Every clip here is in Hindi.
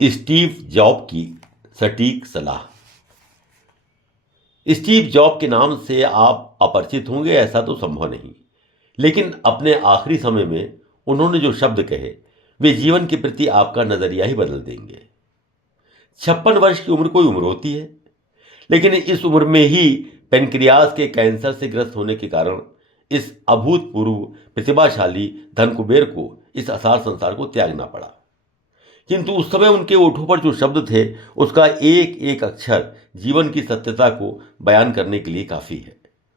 स्टीव जॉब की सटीक सलाह। स्टीव जॉब के नाम से आप अपरिचित होंगे ऐसा तो संभव नहीं, लेकिन अपने आखिरी समय में उन्होंने जो शब्द कहे वे जीवन के प्रति आपका नजरिया ही बदल देंगे। 56 वर्ष की उम्र कोई उम्र होती है, लेकिन इस उम्र में ही पेनक्रियाज के कैंसर से ग्रस्त होने के कारण इस अभूतपूर्व प्रतिभाशाली धन कुबेर को इस असार संसार को त्यागना पड़ा। किंतु उस समय उनके ओठों पर जो शब्द थे उसका एक एक अक्षर जीवन की सत्यता को बयान करने के लिए काफी है।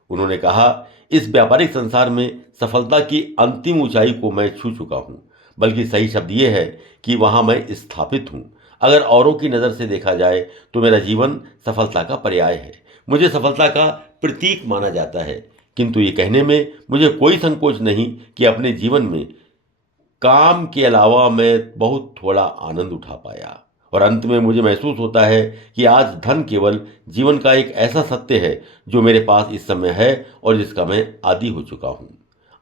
उन्होंने कहा, इस व्यापारिक संसार में सफलता की अंतिम ऊंचाई को मैं छू चुका हूं, बल्कि सही शब्द यह है कि वहां मैं स्थापित हूं। अगर औरों की नज़र से देखा जाए तो मेरा जीवन सफलता का पर्याय है, मुझे सफलता का प्रतीक माना जाता है। किंतु ये कहने में मुझे कोई संकोच नहीं कि अपने जीवन में काम के अलावा मैं बहुत थोड़ा आनंद उठा पाया, और अंत में मुझे महसूस होता है कि आज धन केवल जीवन का एक ऐसा सत्य है जो मेरे पास इस समय है और जिसका मैं आदी हो चुका हूँ।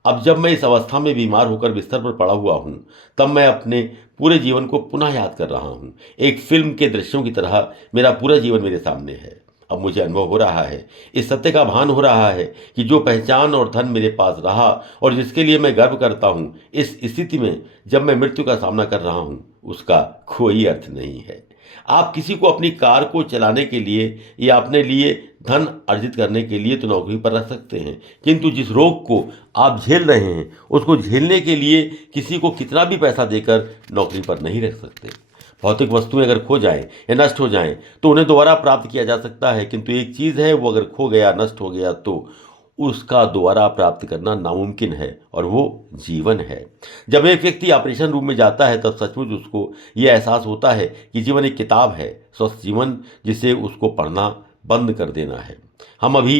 अब जब मैं इस अवस्था में बीमार होकर बिस्तर पर पड़ा हुआ हूँ, तब मैं अपने पूरे जीवन को पुनः याद कर रहा हूँ। एक फिल्म के दृश्यों की तरह मेरा पूरा जीवन मेरे सामने है। अब मुझे अनुभव हो रहा है, इस सत्य का भान हो रहा है कि जो पहचान और धन मेरे पास रहा और जिसके लिए मैं गर्व करता हूँ, इस स्थिति में जब मैं मृत्यु का सामना कर रहा हूँ उसका कोई अर्थ नहीं है। आप किसी को अपनी कार को चलाने के लिए या अपने लिए धन अर्जित करने के लिए तो नौकरी पर रख सकते हैं, किंतु जिस रोग को आप झेल रहे हैं उसको झेलने के लिए किसी को कितना भी पैसा देकर नौकरी पर नहीं रख सकते। भौतिक वस्तुएं अगर खो जाएं या नष्ट हो जाएं तो उन्हें दोबारा प्राप्त किया जा सकता है, किंतु एक चीज़ है, वो अगर खो गया, नष्ट हो गया तो उसका दोबारा प्राप्त करना नामुमकिन है, और वो जीवन है। जब एक व्यक्ति ऑपरेशन रूम में जाता है तब सचमुच उसको यह एहसास होता है कि जीवन एक किताब है, स्वस्थ जीवन जिसे उसको पढ़ना बंद कर देना है। हम अभी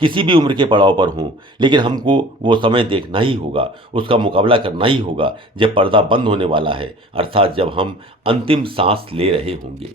किसी भी उम्र के पड़ाव पर हों, लेकिन हमको वो समय देखना ही होगा, उसका मुकाबला करना ही होगा जब पर्दा बंद होने वाला है, अर्थात जब हम अंतिम सांस ले रहे होंगे।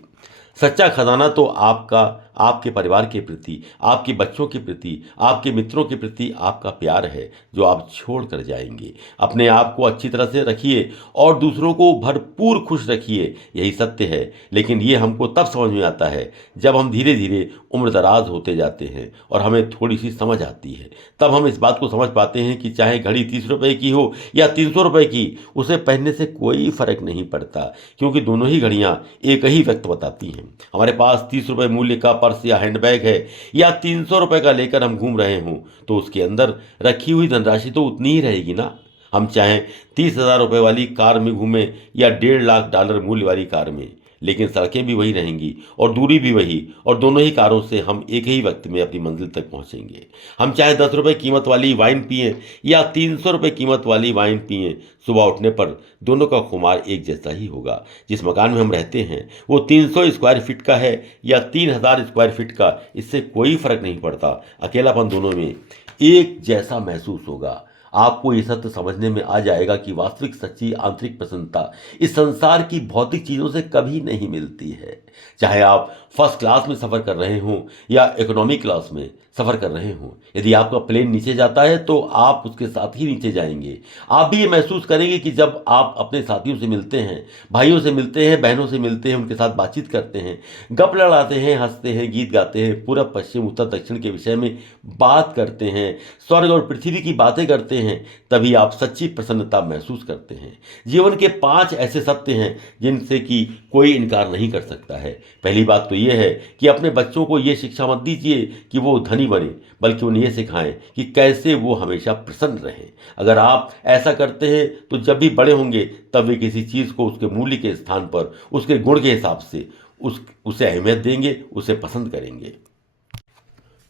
सच्चा खजाना तो आपका, आपके परिवार के प्रति, आपके बच्चों के प्रति, आपके मित्रों के प्रति आपका प्यार है जो आप छोड़ कर जाएंगे। अपने आप को अच्छी तरह से रखिए और दूसरों को भरपूर खुश रखिए, यही सत्य है। लेकिन ये हमको तब समझ में आता है जब हम धीरे धीरे उम्र दराज होते जाते हैं और हमें थोड़ी सी समझ आती है। तब हम इस बात को समझ पाते हैं कि चाहे घड़ी 30 रुपए की हो या 300 रुपए की, उसे पहनने से कोई फर्क नहीं पड़ता, क्योंकि दोनों ही घड़ियां एक ही वक्त बताती हैं। हमारे पास 30 रुपए मूल्य का पर्स या हैंडबैग है या 300 रुपए का लेकर हम घूम रहे हों, तो उसके अंदर रखी हुई धनराशि तो उतनी ही रहेगी ना। हम चाहे 30,000 रुपए वाली कार में घूमें या 1.5 लाख मूल्य वाली कार में, लेकिन सड़कें भी वही रहेंगी और दूरी भी वही, और दोनों ही कारों से हम एक ही वक्त में अपनी मंजिल तक पहुंचेंगे। हम चाहे 10 रुपए कीमत वाली वाइन पिएं या 300 रुपए कीमत वाली वाइन पिएं, सुबह उठने पर दोनों का खुमार एक जैसा ही होगा। जिस मकान में हम रहते हैं वो 300 स्क्वायर फीट का है या 3,000 स्क्वायर फीट का, इससे कोई फर्क नहीं पड़ता। अकेलापन दोनों में एक जैसा महसूस होगा। आपको ये सत्य समझने में आ जाएगा कि वास्तविक सच्ची आंतरिक प्रसन्नता इस संसार की भौतिक चीज़ों से कभी नहीं मिलती है। चाहे आप फर्स्ट क्लास में सफ़र कर रहे हों या इकोनॉमी क्लास में सफ़र कर रहे हों, यदि आपका प्लेन नीचे जाता है तो आप उसके साथ ही नीचे जाएंगे। आप भी ये महसूस करेंगे कि जब आप अपने साथियों से मिलते हैं, भाइयों से मिलते हैं, बहनों से मिलते हैं, उनके साथ बातचीत करते हैं, गप लड़ाते हैं, हंसते हैं, गीत गाते हैं, पूरब पश्चिम उत्तर दक्षिण के विषय में बात करते हैं, स्वर्ग और पृथ्वी की बातें करते हैं, तभी आप सच्ची प्रसन्नता महसूस करते हैं। जीवन के 5 ऐसे सत्य हैं जिनसे कि कोई इनकार नहीं कर सकता है। पहली बात तो ये है कि अपने बच्चों को ये शिक्षा मत दीजिए कि वो धनी बने, बल्कि उन्हें ये सिखाएं कि कैसे वो हमेशा प्रसन्न रहें। अगर आप ऐसा करते हैं तो जब भी बड़े होंगे तब वे किसी चीज़ को उसके मूल्य के स्थान पर उसके गुण के हिसाब से उसे अहमियत देंगे, उसे पसंद करेंगे।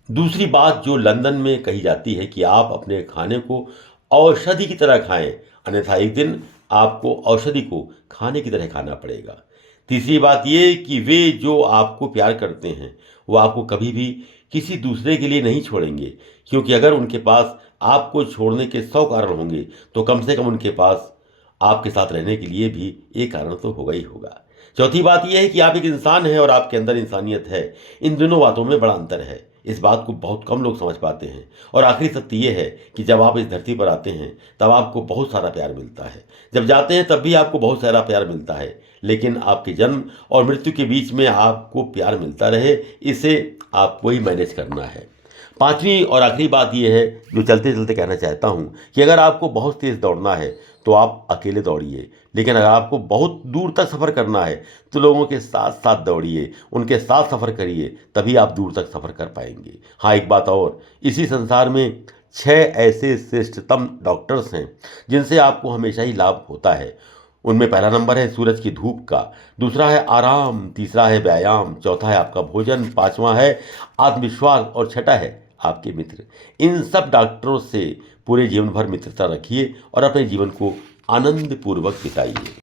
दूसरी बात जो लंदन में कही जाती है कि आप अपने खाने को औषधि की तरह खाएं, अन्यथा एक दिन आपको औषधि को खाने की तरह खाना पड़ेगा। तीसरी बात ये कि वे जो आपको प्यार करते हैं वो आपको कभी भी किसी दूसरे के लिए नहीं छोड़ेंगे, क्योंकि अगर उनके पास आपको छोड़ने के 100 कारण होंगे तो कम से कम उनके पास आपके साथ रहने के लिए भी एक कारण तो होगा ही होगा। चौथी बात यह है कि आप एक इंसान हैं और आपके अंदर इंसानियत है। इन दोनों बातों में बड़ा अंतर है। इस बात को बहुत कम लोग समझ पाते हैं। और आखिरी सत्य यह है कि जब आप इस धरती पर आते हैं तब आपको बहुत सारा प्यार मिलता है, जब जाते हैं तब भी आपको बहुत सारा प्यार मिलता है, लेकिन आपके जन्म और मृत्यु के बीच में आपको प्यार मिलता रहे, इसे आपको ही मैनेज करना है। पांचवी और आखिरी बात यह है जो चलते चलते कहना चाहता हूँ कि अगर आपको बहुत तेज़ दौड़ना है तो आप अकेले दौड़िए, लेकिन अगर आपको बहुत दूर तक सफ़र करना है तो लोगों के साथ साथ दौड़िए, उनके साथ सफ़र करिए, तभी आप दूर तक सफ़र कर पाएंगे। हाँ, एक बात और, इसी संसार में 6 ऐसे श्रेष्ठतम डॉक्टर्स हैं जिनसे आपको हमेशा ही लाभ होता है। उनमें पहला नंबर है सूरज की धूप का, दूसरा है आराम, तीसरा है व्यायाम, चौथा है आपका भोजन, पांचवा है आत्मविश्वास और छठा है आपके मित्र। इन सब डॉक्टरों से पूरे जीवन भर मित्रता रखिए और अपने जीवन को आनंद पूर्वक बिताइए।